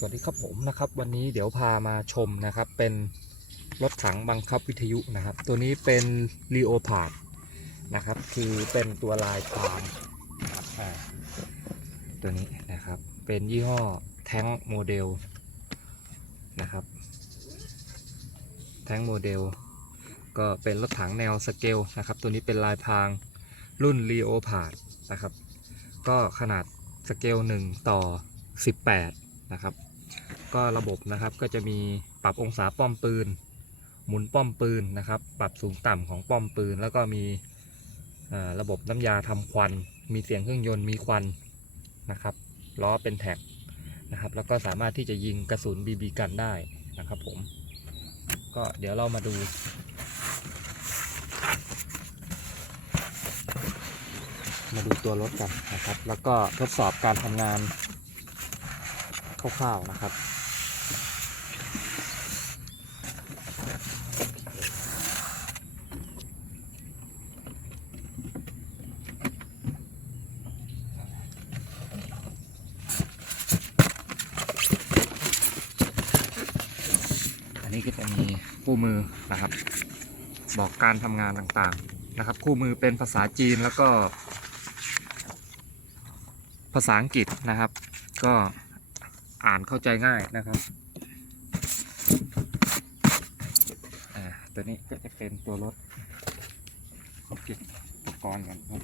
สวัสดีครับผมนะครับวันนี้เดี๋ยวพามาชมนะครับ เป็นรถถังบังคับวิทยุนะครับ ตัวนี้เป็นรีโอพาดนะครับ คือเป็นตัวลายพรามตัวนี้นะครับ เป็นยี่ห้อแท้งโมเดลนะครับ แท้งโมเดล ก็เป็นรถถังแนวสเกลนะครับ ตัวนี้เป็นลายพรางรุ่นรีโอพาดนะครับ ก็ขนาดสเกล 1 ต่อ 18นะครับ ก็ระบบนะครับก็จะมีปรับองศาป้อมปืน หมุนป้อมปืนนะครับ ปรับสูงต่ำของป้อมปืน แล้วก็มีระบบน้ำยาทำควัน มีเสียงเครื่องยนต์มีควันนะครับล้อเป็นแท็กนะครับ แล้วก็สามารถที่จะยิงกระสุนบีบีกันได้นะครับผม ก็เดี๋ยวเรามาดูมาดูตัวรถกันนะครับ แล้วก็ทดสอบการทำงาน คร่าวๆนะครับอันนี้ก็จะมีคู่มือนะครับ บอกการทำงานต่างๆนะครับ คู่มือเป็นภาษาจีนแล้วก็ ภาษาอังกฤษนะครับ ก็ อ่านเข้าใจง่ายนะครับอ่าตัวนี้ก็จะเป็นตัวรถเก็บอุปกรณ์กันครับ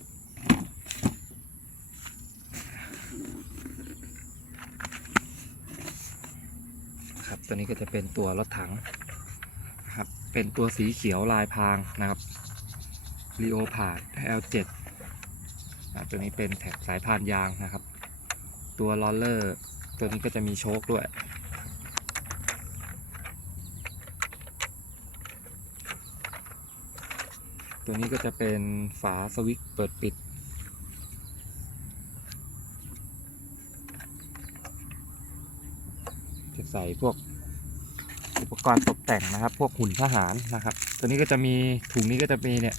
ครับตัวนี้ก็จะเป็นตัวรถถังครับเป็นตัวสีเขียวลายพรางนะครับ r ีโอพาด L7 อ่าตัวนี้เป็นแท็กสายพานยางนะครับ ตัวลอลเลอร์ ตัวนี้ก็จะมีโชคด้วย ตัวนี้ก็จะเป็นฝาสวิตช์เปิดปิด จะใส่พวกอุปกรณ์ตกแต่งนะครับ พวกหุ่นทหารนะครับ ตัวนี้ก็จะมีถุงนี้ก็จะมีเนี่ย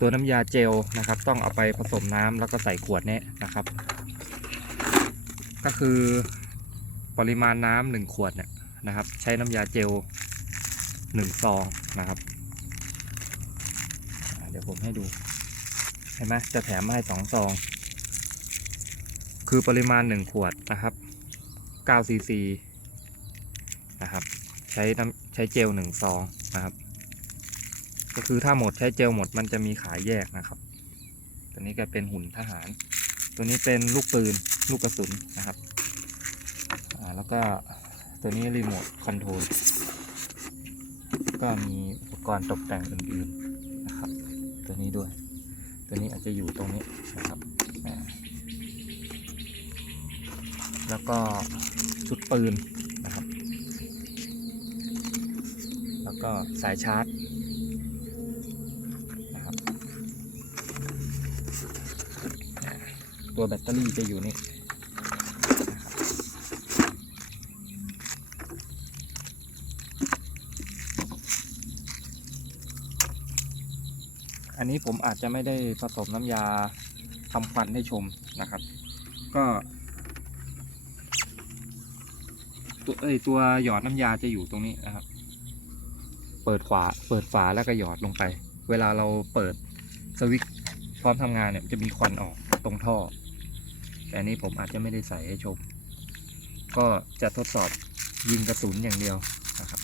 ตัวน้ำยาเจลนะครับ ต้องเอาไปผสมน้ำแล้วก็ใส่ขวดเนี้ยนะครับ ก็คือ ปริมาณน้ำหนึ่งขวดเนี่ยนะครับ ใช้น้ำยาเจลหนึ่งซองนะครับ เดี๋ยวผมให้ดู เห็นไหมจะแถมมาให้สองซอง คือปริมาณหนึ่งขวดนะครับ9ซีซีนะครับ ใช้น้ำใช้เจลหนึ่งซองนะครับ ก็คือถ้าหมดใช้เจลหมดมันจะมีขายแยกนะครับ ตัวนี้ก็เป็นหุ่นทหาร ตัวนี้เป็นลูกปืนลูกกระสุนนะครับ อ่าแล้วก็ตัวนี้รีโมทคอนโทรลก็มีอุปกรณ์ตกแต่งอื่นๆนะครับ ตัวนี้ด้วย ตัวนี้อาจจะอยู่ตรงนี้นะครับแล้วก็ชุดปืนนะครับ แล้วก็สายชาร์จนะครับ ตัวแบตเตอรี่จะอยู่นี่ อันนี้ผมอาจจะไม่ได้ผสมน้ำยาทำควันให้ชมนะครับ ก็ตัวเอ้ตัวหยอดน้ำยาจะอยู่ตรงนี้นะครับ เปิดฝาเปิดฝาแล้วก็หยอดลงไป เวลาเราเปิดสวิตช์พร้อมทำงานเนี่ยจะมีควันออกตรงท่อ แต่อันนี้ผมอาจจะไม่ได้ใส่ให้ชม ก็จะทดสอบยิงกระสุนอย่างเดียวนะครับ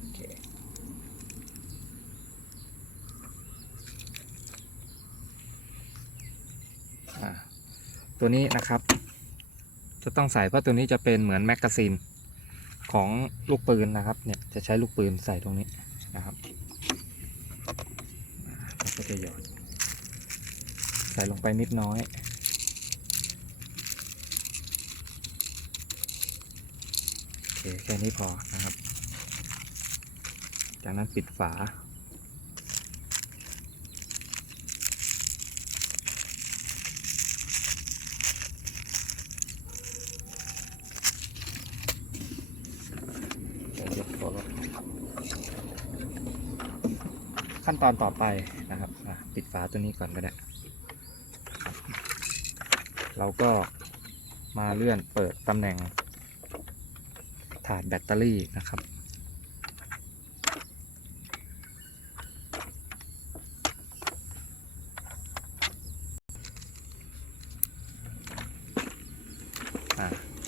โอเค อ่า ตัวนี้นะครับ จะต้องใส่เพราะตัวนี้จะเป็นเหมือนแมกกาซีนของลูกปืนนะครับ เนี่ยจะใช้ลูกปืนใส่ตรงนี้นะครับก็จะหยอดใส่ลงไปนิดน้อย โอเคแค่นี้พอนะครับ จากนั้นปิดฝา เดี๋ยวยกตัวรถ ขั้นตอนต่อไปนะครับปิดฝาตัวนี้ก่อนก็ได้เราก็มาเลื่อนเปิดตำแหน่งถาดแบตเตอรี่นะครับ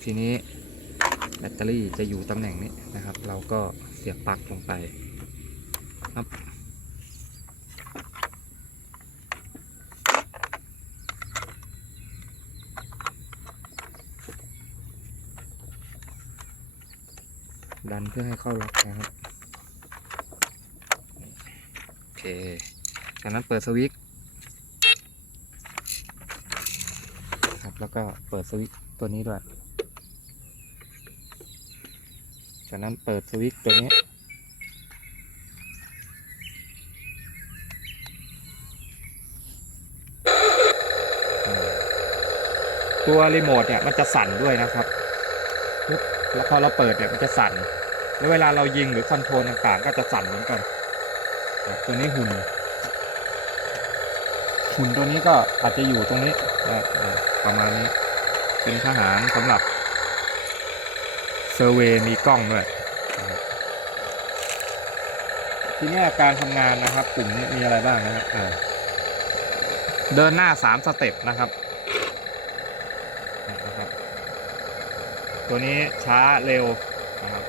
ทีนี้แบตเตอรี่จะอยู่ตำแหน่งนี้นะครับ เราก็เสียบปลั๊กลงไปครับ ดันเพื่อให้เข้าล็อกนะครับโอเคจากนั้นเปิดสวิตช์ครับแล้วก็เปิดสวิตช์ตัวนี้ด้วยจากนั้นเปิดสวิตช์ตัวนี้ตัวรีโมทเนี่ยมันจะสั่นด้วยนะครับปุ๊บ แล้วพอเราเปิดเนี่ยมันจะสั่น แล้วเวลาเรายิงหรือคอนโทรลต่างๆ ก็จะสั่นเหมือนกัน ตัวนี้หุ่น หุ่นตัวนี้ก็อาจจะอยู่ตรงนี้นะประมาณนี้ เป็นทหารสำหรับเซอร์เวย์มีกล้องด้วยทีนี้การทำงานนะครับ กลุ่มนี้มีอะไรบ้างนะครับเดินหน้าสามสเต็ปนะครับ ตัวนี้ช้าเร็วนะครับ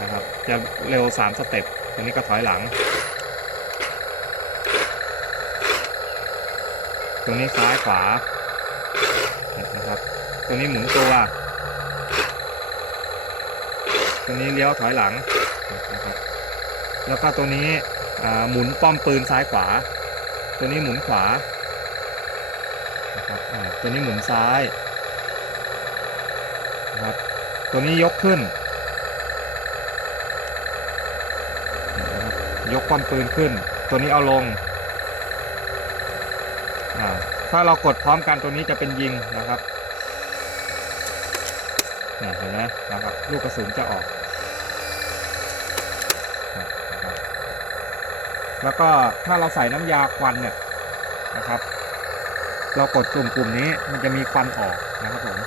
นะครับจะเร็ว 3 สเต็ปตัวนี้ก็ถอยหลังตรงนี้ซ้ายขวานะครับ ตัวนี้หมุนตัว ตัวนี้เลี้ยวถอยหลังนะครับแล้วก็ตัวนี้หมุนป้อมปืนซ้ายขวา ตัวนี้หมุนขวานะครับตัวนี้หมุนซ้ายนะครับตัวนี้ยกขึ้นนะครับยกป้อมปืนขึ้น ตัวนี้เอาลง ถ้าเรากดพร้อมกันตัวนี้จะเป็นยิงนะครับนี่เห็นไหมนะครับลูกกระสุนจะออกนะครับ แล้วก็ถ้าเราใส่น้ำยาควันเนี่ยนะครับ เรากดกลุ่มกลุ่มนี้มันจะมีควันออกนะครับผม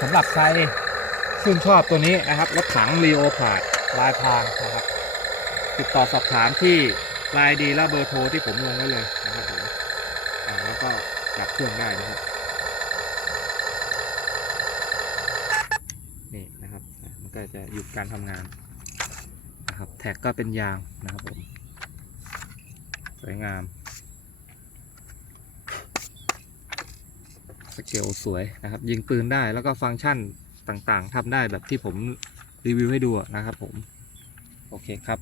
สำหรับใครชื่นชอบตัวนี้นะครับรถถังรีโอพาดลายพรางนะครับ ติดต่อสอบถามที่ลายดีและเบอร์โทรที่ผมลงไว้เลยนะครับผมแล้วก็ปรับเครื่องได้นะครับนี่นะครับมันก็จะหยุดการทำงานนะครับ แท็กก็เป็นยางนะครับผมสวยงาม สเกลสวยนะครับ ยิงปืนได้แล้วก็ฟังก์ชันต่างๆทำได้แบบที่ผมรีวิวให้ดูนะครับผม โอเคครับ